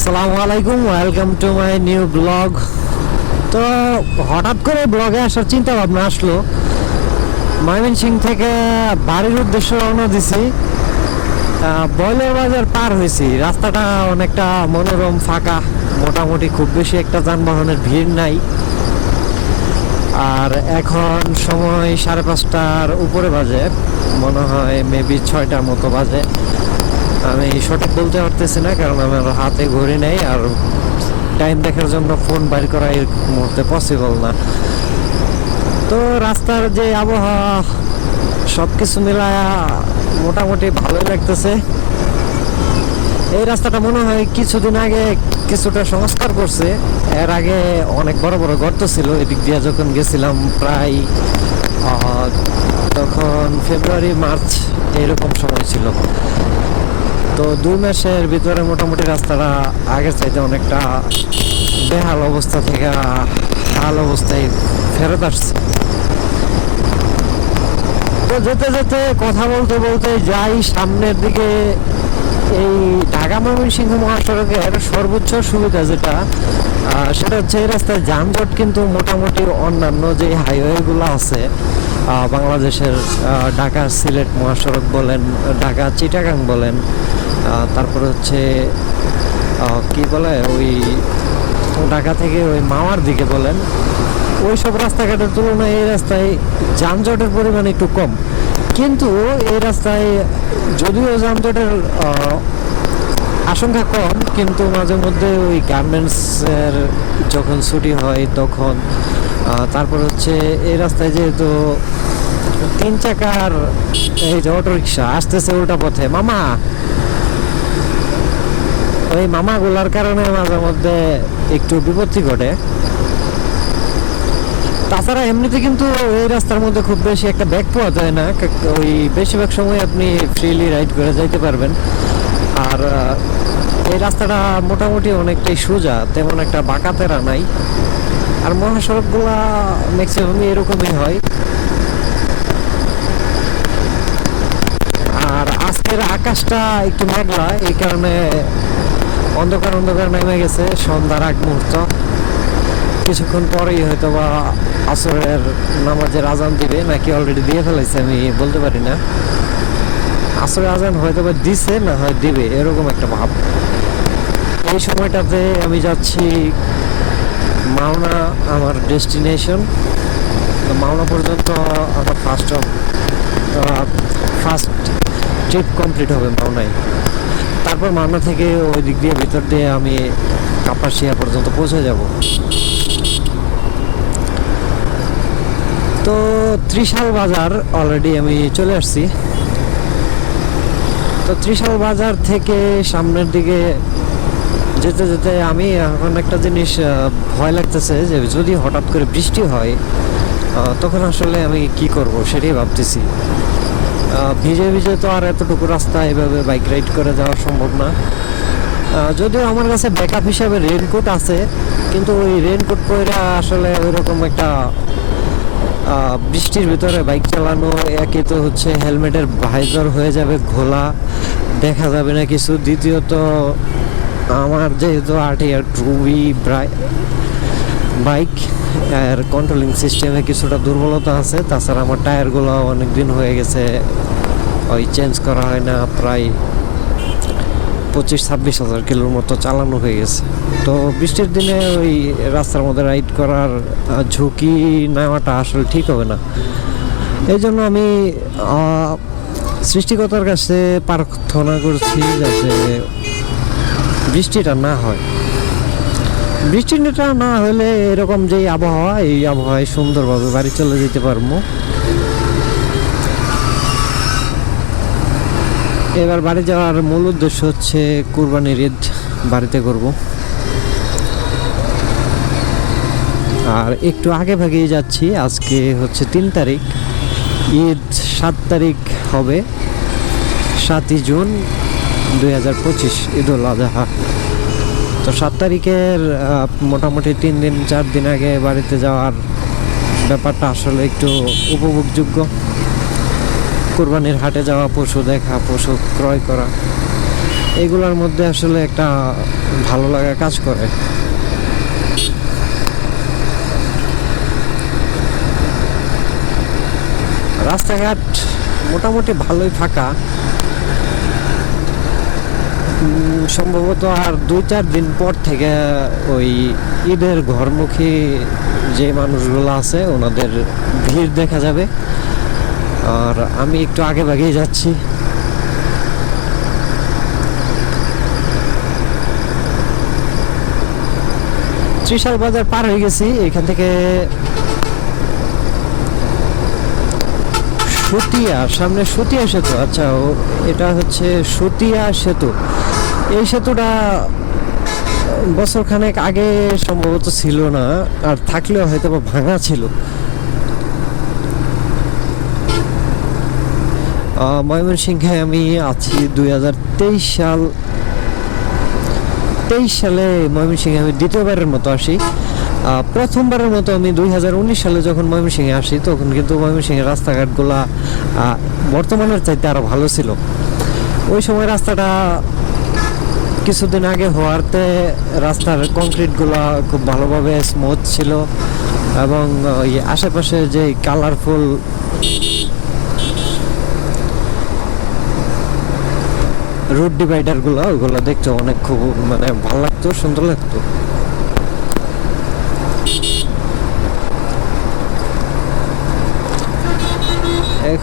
আসসালামু আলাইকুম welcome to my new blog তো হঠাৎ করে ব্লগে আসার চিন্তা ভাবনা আসলো। ময়মনসিং থেকে বাড়ির উদ্দেশ্যে রওনা দিছি। বয়লার বাজার পার হয়েছি। রাস্তাটা অনেকটা মনোরম, ফাঁকা, মোটামুটি খুব বেশি একটা যানবাহনের ভিড় নাই। আর এখন সময় সাড়ে পাঁচটার উপরে বাজে। মনে হয় মেবি ছয়টার মতো বাজে। আমি সঠিক বলতে পারতেছি না, কারণ আমার হাতে ঘড়ি নেই আর টাইম দেখার জন্য ফোন বাইর করা এই মুহূর্তে পসিবল না। তো রাস্তার যে আবহাওয়া সব কিছু মিলায়া মোটামুটি ভালোই লাগতেছে। এই রাস্তাটা মনে হয় কিছুদিন আগে কিছুটা সংস্কার করছে। এর আগে অনেক বড় বড় গর্ত ছিল, এদিক দিয়ে যখন গেছিলাম প্রায় তখন ফেব্রুয়ারি মার্চ এরকম সময় ছিল। তো দুই মাসের ভিতরে মোটামুটি রাস্তাটা আগের চাইতে অনেকটা বেহাল অবস্থা থেকে হাল অবস্থায় ফেরত আসছে। তো যেতে যেতে কথা বলতে বলতে যাই সামনের দিকে এই ঢাকা ময়মনসিংহ মহাসড়কের সর্বোচ্চ সুবিধা যেটা সেটা হচ্ছে এই রাস্তায় যানজট কিন্তু মোটামুটি অন্যান্য যে হাইওয়েগুলো আছে বাংলাদেশের ঢাকা সিলেট মহাসড়ক বলেন, ঢাকা চিটাগাং বলেন তারপরে হচ্ছে কি বলে, ওই ঢাকা থেকে ওই মাওয়ার দিকে বলেন ওই সব রাস্তাঘাটের তুলনায় এই রাস্তায় যানজটের পরিমাণ একটু কম। কিন্তু এই রাস্তায় যদিও যানজটের আশঙ্কা কম, কিন্তু মাঝে মধ্যে ওই গার্মেন্টসের যখন ছুটি হয় তখন তারপর হচ্ছে এই রাস্তায় যেহেতু তিন চাকার এই যে অটো রিক্সা আসতেছে উল্টা পথে, মামা ওই মামাগুলার কারণে মাঝে মধ্যে একটু বিপত্তি ঘটে। তাছাড়া এমনিতে কিন্তু এই রাস্তার মধ্যে খুব বেশি একটা ব্যাগ পাওয়া যায় না। ওই বেশিরভাগ সময় আপনি ফ্রিলি রাইড করে যাইতে পারবেন। আর এই রাস্তাটা মোটামুটি অনেকটাই সোজা, তেমন একটা বাঁকা তেরা নাই। আর মহাসড়কগুলা ম্যাক্সিমামই এরকমই হয়। আর আজকের আকাশটা একটু মেঘলা, এই কারণে অন্ধকার অন্ধকার নেমে গেছে, সন্ধ্যার আগ মুহূর্ত। কিছুক্ষণ পরেই হয়তো বা আসরের নামাজের আজান দিবে, নাকি অলরেডি দিয়ে ফেলাইছে, আমি বলতে পারি না। আসরের আজান হয়তো বা দিছে, না হয় দিবে, এরকম একটা ভাব। এই সময়টাতে আমি যাচ্ছি মাওনা, আমার ডেস্টিনেশন তো মাওনা পর্যন্ত আমার ফার্স্ট ফার্স্ট ট্রিপ কমপ্লিট হবে মাওনায়। তারপর মাওনা থেকে ওই দিক দিয়ে ভিতর দিয়ে আমি কাপাসিয়া পর্যন্ত পৌঁছে যাব। তো ত্রিশাল বাজার অলরেডি আমি চলে আসছি। তো ত্রিশাল বাজার থেকে সামনের দিকে যেতে যেতে আমি এখন একটা জিনিস ভয় লাগতেছে যে যদি হঠাৎ করে বৃষ্টি হয় তখন আসলে আমি কি করব সেটাই ভাবতেছি। ভিজে ভিজে তো আর এতটুকু রাস্তা এভাবে বাইক রাইড করে যাওয়া সম্ভব না। যদিও আমার কাছে ব্যাকআপ হিসাবে রেনকোট আছে, কিন্তু ওই রেনকোট পরে আসলে ওইরকম একটা বৃষ্টির ভিতরে বাইক চালানো একে তো হচ্ছে হেলমেটের ভাইজার হয়ে যাবে ঘোলা, দেখা যাবে না কিছু। দ্বিতীয়ত, আমার যেহেতু আরটিআর টুবি বাইক এর কন্ট্রোলিং সিস্টেমে কিছুটা দুর্বলতা আছে। তাছাড়া আমার টায়ারগুলো অনেক দিন হয়ে গেছে ওই চেঞ্জ করা হয় না প্রায় পঁচিশ ছাব্বিশ হাজার কিলোর মতো চালানো হয়ে গেছে। তো বৃষ্টির দিনে ওই রাস্তার মধ্যে রাইড করার ঝুঁকি নেওয়াটা আসলে ঠিক হবে না। এই জন্য আমি আহ, সৃষ্টিকর্তার কাছে প্রার্থনা করছি যাতে বৃষ্টিটা না হয়। বৃষ্টিটা না হলে এরকম যে আবহাওয়া, এই আবহাওয়ায় সুন্দরভাবে বাড়ি চলে যেতে পারব। এবার বাড়ি যাওয়ার মূল উদ্দেশ্য হচ্ছে কুরবানির ঈদ বাড়িতে করব। আর একটু আগে ভাগেই যাচ্ছি, আজকে হচ্ছে তিন তারিখ। ঈদ সাত তারিখ হবে, সাতই জুন দুই হাজার পঁচিশ, ঈদুল আজহা। তো সাত তারিখের মোটামুটি তিন দিন, চার দিন আগে বাড়িতে যাওয়ার ব্যাপারটা আসলে একটু উপভোগযোগ্য। কোরবানির হাটে যাওয়া, পশু দেখা, পশু ক্রয় করা, এগুলোর মধ্যে আসলে একটা ভালো লাগা কাজ করে। রাস্তাঘাট মোটামুটি ভালোই ফাঁকা। সম্ভবত আর দুই চার দিন পর থেকে ওই ঈদের ঘরমুখী যে মানুষগুলো আছে, ওনাদের ভিড় দেখা যাবে। আর আমি একটু আগে ভাগেই যাচ্ছি। ত্রিশাল বাজার পার হয়ে গেছি। এখান থেকে সুতিয়া, সামনে সুতিয়া সেতু। আচ্ছা এটা হচ্ছে সুতিয়া সেতু। এই সেতুটা বছর খানেক আগে সম্ভবত ছিল না, আর থাকলেও হয়তো বা ভাঙা ছিল। ময়মনসিংহে আমি আছি দুই হাজার তেইশ সাল। তেইশ সালে ময়মনসিংহে আমি দ্বিতীয়বারের মতো আসি। প্রথমবারের মতো আমি দুই হাজার উনিশ সালে যখন ময়মনসিংহে আসি, তখন কিন্তু ময়মনসিংহের রাস্তাঘাটগুলা বর্তমানের চাইতে আরও ভালো ছিল। ওই সময় রাস্তাটা কিছুদিন আগে হওয়ারতে রাস্তার কংক্রিটগুলো খুব ভালোভাবে স্মুথ ছিল এবং ওই আশেপাশে যে কালারফুল রোড ডিভাইডারগুলো ওইগুলো দেখতে অনেক খুব মানে ভালো লাগতো, সুন্দর লাগতো।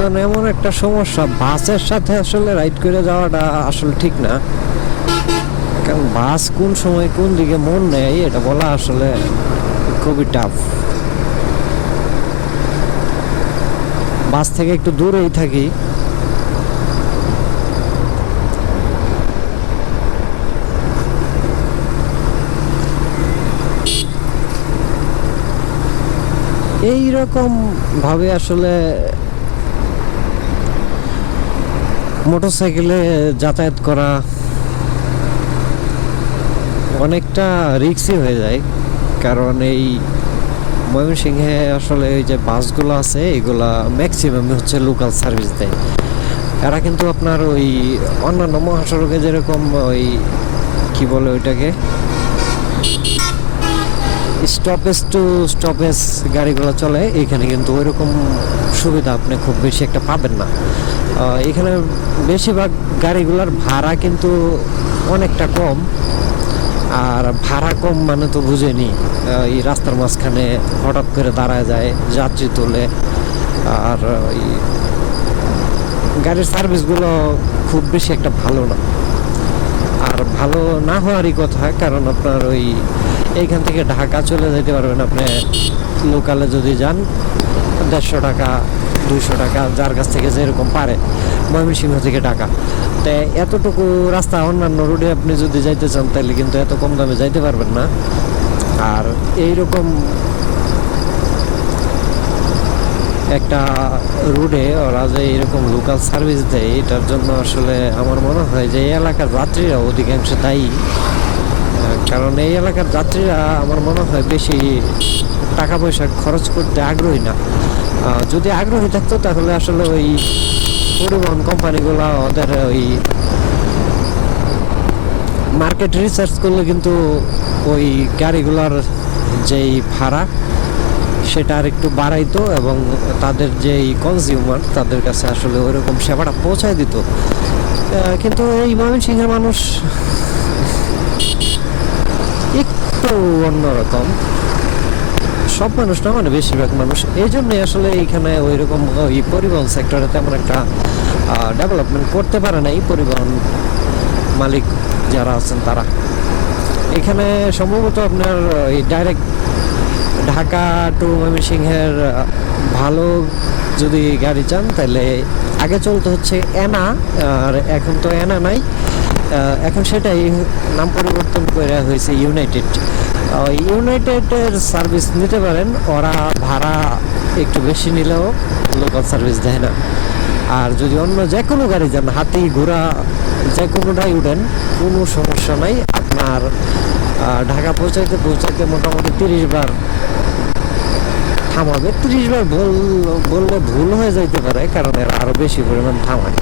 এখন এমন একটা সমস্যা, বাসের সাথে আসলে রাইড করে যাওয়াটা আসলে ঠিক না। কারণ বাস কোন সময় কোন দিকে মন নেয়, এটা বলা আসলে খুবই টাফ বাস থেকে একটু দূরেই থাকি। এই রকম ভাবে আসলে মোটরসাইকেলে যাতায়াত করা অনেকটা রিক্সি হয়ে যায়। কারণ এই ময়মনসিংহে আসলে ওই যে বাসগুলো আছে, এগুলা ম্যাক্সিমাম হচ্ছে লোকাল সার্ভিস দেয়। এরা কিন্তু আপনার ওই অন্যান্য মহাসড়কে যেরকম ওই কি বলে ওইটাকে? স্টপেজ টু স্টপেজ গাড়িগুলো চলে, এখানে কিন্তু ওইরকম সুবিধা আপনি খুব বেশি একটা পাবেন না। এখানে বেশিরভাগ গাড়িগুলোর ভাড়া কিন্তু অনেকটা কম। আর ভাড়া কম মানে তো বুঝেনি। এই রাস্তার মাঝখানে হঠাৎ করে দাঁড়ায় যায়, যাত্রী তোলে। আর গাড়ির সার্ভিসগুলো খুব বেশি একটা ভালো না। আর ভালো না হওয়ারই কথা, কারণ আপনার ওই এইখান থেকে ঢাকা চলে যেতে পারবেন। আপনি লোকালে যদি যান, দেড়শো টাকা দুইশো টাকা, যার কাছ থেকে যেরকম পারে, ময়মনসিংহ থেকে ঢাকা। তো এতটুকু রাস্তা অন্যান্য রোডে আপনি যদি যাইতে চান, তাহলে কিন্তু এত কম দামে যাইতে পারবেন না। আর এইরকম একটা রুটে ওরা যে এরকম লোকাল সার্ভিস দেয়, এটার জন্য আসলে আমার মনে হয় যে এই এলাকার যাত্রীরা অধিকাংশ দায়ী। কারণ এই এলাকার যাত্রীরা আমার মনে হয় বেশি টাকা পয়সা খরচ করতে আগ্রহী না। যদি আগ্রহী থাকতো, তাহলে আসলে ওই পরিবহন কোম্পানিগুলো ওদের ওই মার্কেট রিসার্চ করলে কিন্তু ওই গাড়িগুলোর যেই ভাড়া, সেটা আর একটু বাড়াইতো এবং তাদের যেই কনজিউমার তাদের কাছে আসলে ওইরকম সেবাটা পৌঁছায় দিত। কিন্তু এই ময়মনসিংহের মানুষ একটু অন্যরকম। সব মানুষ না মানে বেশিরভাগ মানুষ। এই জন্যই আসলে এইখানে ওই রকম ওই পরিবহন সেক্টরে তেমন একটা ডেভেলপমেন্ট করতে পারে না এই পরিবহন মালিক যারা আছেন তারা। এখানে সম্ভবত আপনার ওই ডাইরেক্ট ঢাকা টু ময়মনসিংহের ভালো যদি গাড়ি চান তাহলে আগে চলতে হচ্ছে এনা, আর এখন তো এনা নাই। এখন সেটাই নাম পরিবর্তন করে হয়েছে ইউনাইটেড ইউনাইটেডের সার্ভিস নিতে পারেন। ওরা ভাড়া একটু বেশি নিলেও লোকাল সার্ভিস দেয় না। আর যদি অন্য যে কোনো গাড়ি যান, হাতি, ঘোড়া যে কোনোটাই উঠেন, কোনো সমস্যা নাই। আপনার ঢাকা পৌঁছাইতে পৌঁছাইতে মোটামুটি তিরিশ বার থামাবে। তিরিশ বার ভুল বললে ভুল হয়ে যাইতে পারে, কারণ এরা আরও বেশি পরিমাণ থামায়।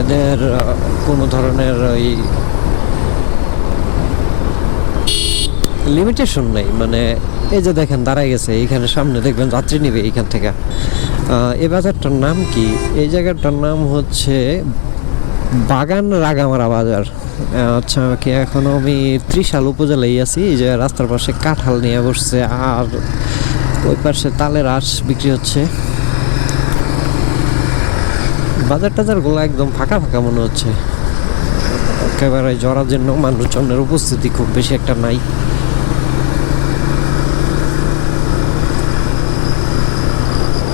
এদের কোনো ধরনের ওই লিমিটেশন নেই মানে এই যে দেখেন দাঁড়ায় গেছে, এইখানে সামনে দেখবেন যাত্রী নিবে এইখান থেকে। এই বাজারটার নাম কি? এই জায়গাটার নাম হচ্ছে বাগান রাগামারা বাজার। আচ্ছা কি এখনও আমি ত্রিশাল উপজেলায় আছি, এই যে রাস্তার পাশে কাঁঠাল নিয়ে বসছে, আর ওই পাশে তালের আঁশ বিক্রি হচ্ছে। বাজার টাজারগুলো একদম ফাঁকা ফাঁকা মনে হচ্ছে। একেবারে জরাজীর্ণ মানুষজনের উপস্থিতি খুব বেশি একটা নাই।